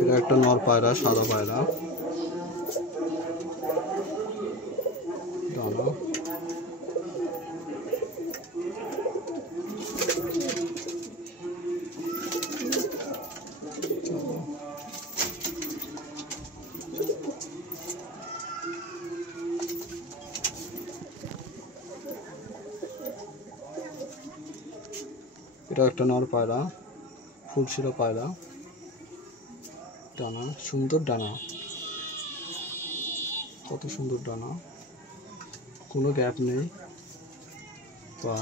এটা একটা নর পায়রা, সাদা পায়রা, ডানা। এটা একটা নর পায়রা, ফুলশিরা পায়রা, ডানা, সুন্দর ডানা, কত সুন্দর ডানা, কোনো গ্যাপ নেই। পা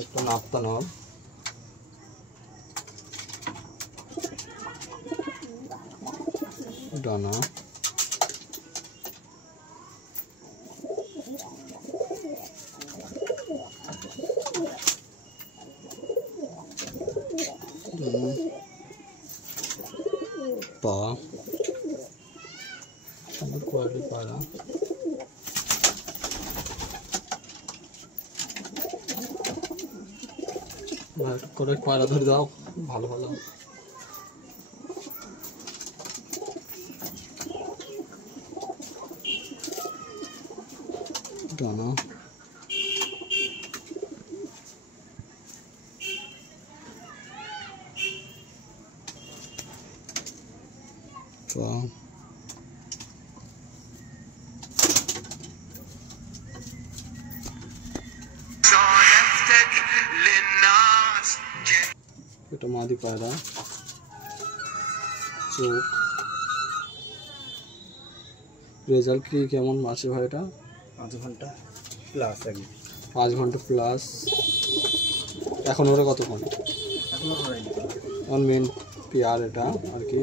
একটা নাপ্তা নর, ডানা, পা, সুন্দর কোয়ালিটি পায়রা। করে পায়রা ধরে দাও, ভালো ভালো। ডানা, পা, এটা মাদি পায়রা, চোখ। রেজাল্ট কি কেমন আছে ভাই? এটা 5 ঘন্টা প্লাস, 5 ঘন্টা প্লাস। এখন ওরা কতক্ষণ? এখন মেন পেয়ার এটা আর কি।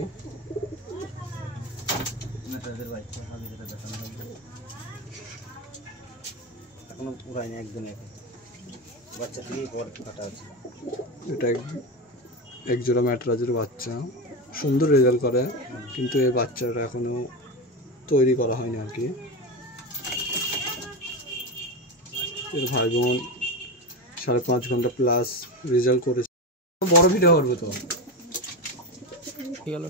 এখনো উড়ায়নি, একদিনে বাচ্চা থেকেই পর কাটা আছে। এটা এক জোড়া ম্যাটরাজের বাচ্চা, সুন্দর রেজাল্ট করে, কিন্তু এই বাচ্চাটা এখনো তৈরি করা হয়নি আর কি। এর ভাই বোন 5.5 ঘন্টা প্লাস রেজাল্ট করেছে। বড় ভিডিও করবে তো, ঠিক আছে।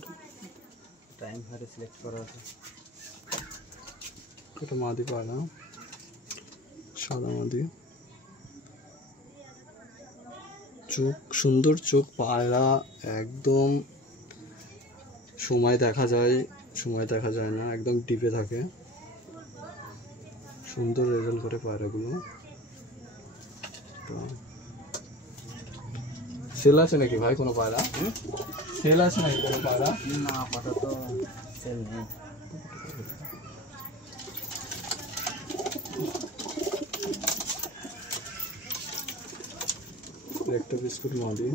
টাইম হারে সিলেক্ট করা আছে। এটা মাদি পায়রা, সাদা মাদি, চোখ সুন্দর, চোখ পায়রা একদম সময় দেখা যায় না, একদম ডিপে থাকে। সুন্দর রেজাল্ট করে পায়রাগুলো। সেল আছে নাকি ভাই কোনো পায়রা? সেল আছে নাকি কোনো পায়রা? না, আপাতত সেল নেই। একটা বিস্কুট মাদি,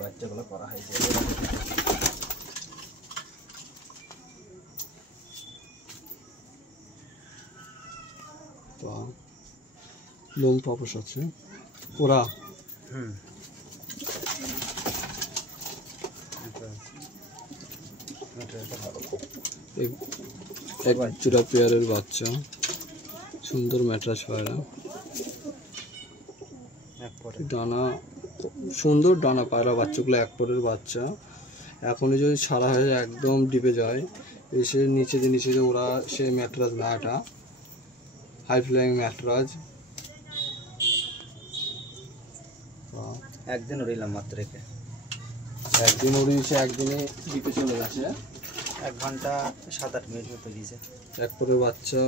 বাচ্চাগুলো করা হয়েছে। লোম পাপস আছে ওরা। এক জোড়া পেয়ারের বাচ্চা, সুন্দর ম্যাট্রাস পায়রা, ডানা, সুন্দর ডানা পায়রা। বাচ্চাগুলো এক পরের বাচ্চা। এখনই যদি ছাড়া হয়ে একদম ডিপে যায়, এসে নিচে যে ওরা সে ম্যাট্রাস না, এটা হাই ফ্লাইং ম্যাট্রাস। একদিন উড়িলাম মাত্র, রেখে একদিন উড়িয়েছে, একদিনে ডিপে চলে গেছে। 1 ঘন্টা 7-8 মিনিট মতো দিয়েছে। এক পরের বাচ্চা,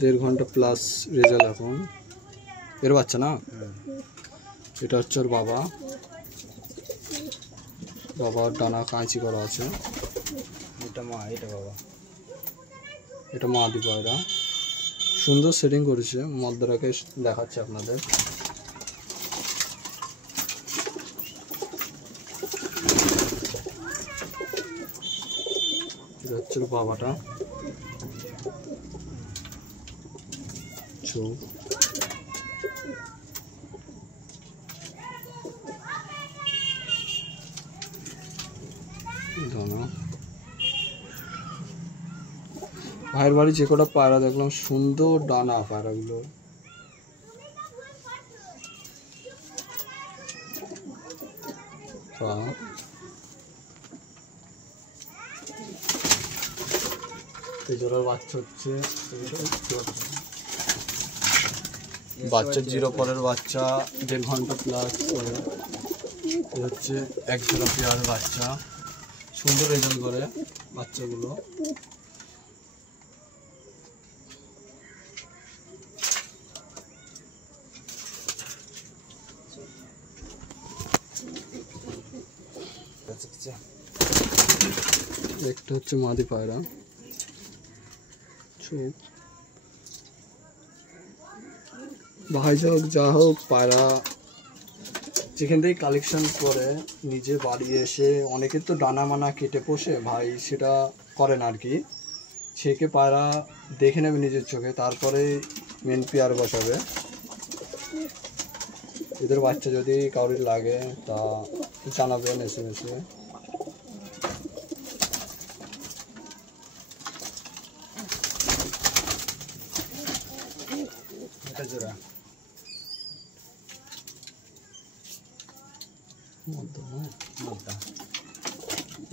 1.5 ঘন্টা প্লাস রেজাল্ট এখন। এর বাচ্চা না, এটা হচ্ছে ওর বাবার ডানা কাঁচি করা আছে। এটা মা, এটা বাবা। এটা মাদি পায়রা, সুন্দর সেটিং করেছে। মধ্যরাকে দেখাচ্ছে আপনাদের। এটা হচ্ছে বাবাটা, চোখ, দানা। ভাইয়ের বাড়ি যে কটা পায়রা দেখলাম সুন্দর ডানা পায়রাগুলো। এই জোড়ার বাচ্চা হচ্ছে বাচ্চা 0 পরের বাচ্চা 1.5 ঘন্টা প্লাস হচ্ছে 1 জোড়া পেয়ার বাচ্চা, সুন্দর রেজাল্ট করে বাচ্চাগুলো। একটা হচ্ছে মাদি পায়রা, ভাই হোক যা হোক পায়রা যেখান থেকে কালেকশন করে নিজে বাড়ি এসে, অনেকের তো ডানা মানা কেটে পোষে ভাই, সেটা করেন আর কি। ছেকে পায়রা দেখে নেবে নিজের চোখে, তারপরে মেন পেয়ার বসাবে। এদের বাচ্চা যদি কারোর লাগে তা জানাবেন SMS-এ। জোড়া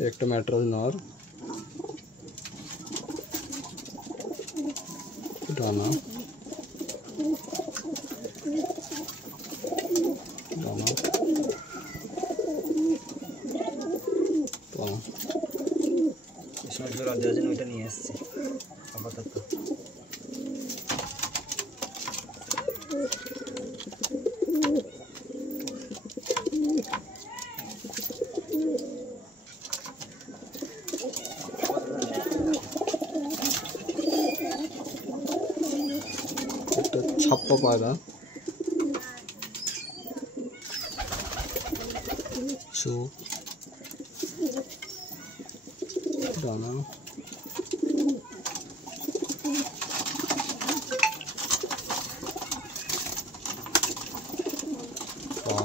একটা ম্যাট্রাস নর, ডানা ডানা জোড়া দেওয়ার জন্য ওইটা নিয়ে এসছি আপাতত। একটা ছাপ্পা পায়রা, চোখ ডানা পা